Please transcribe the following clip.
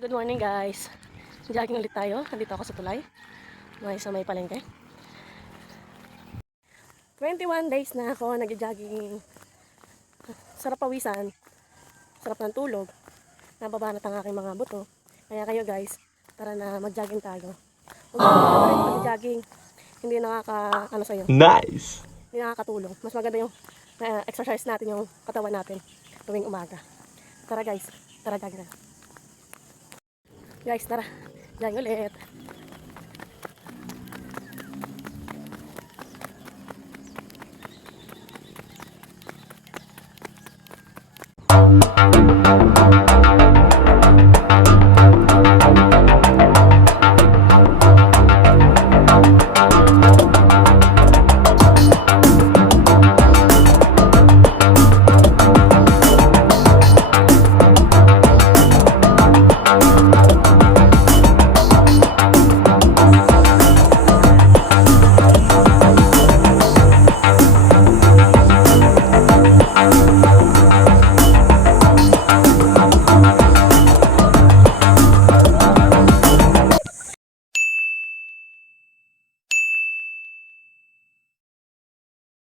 Good morning guys. Jogging ulit tayo. Nandito ako sa tulay. May palengke. 21 days na ako nag-jogging. Sarap pawisan. Sarap ng tulog. Nababanat ang aking mga buto. Kaya kayo guys, tara na mag-jogging tayo. Huwag na rin mag-jogging. Hindi ano sa'yo. Nice! Hindi nakakatulong. Mas maganda yung exercise natin yung katawan natin tuwing umaga. Tara guys, tara jogging na. Guys, tara. Jogging ulit.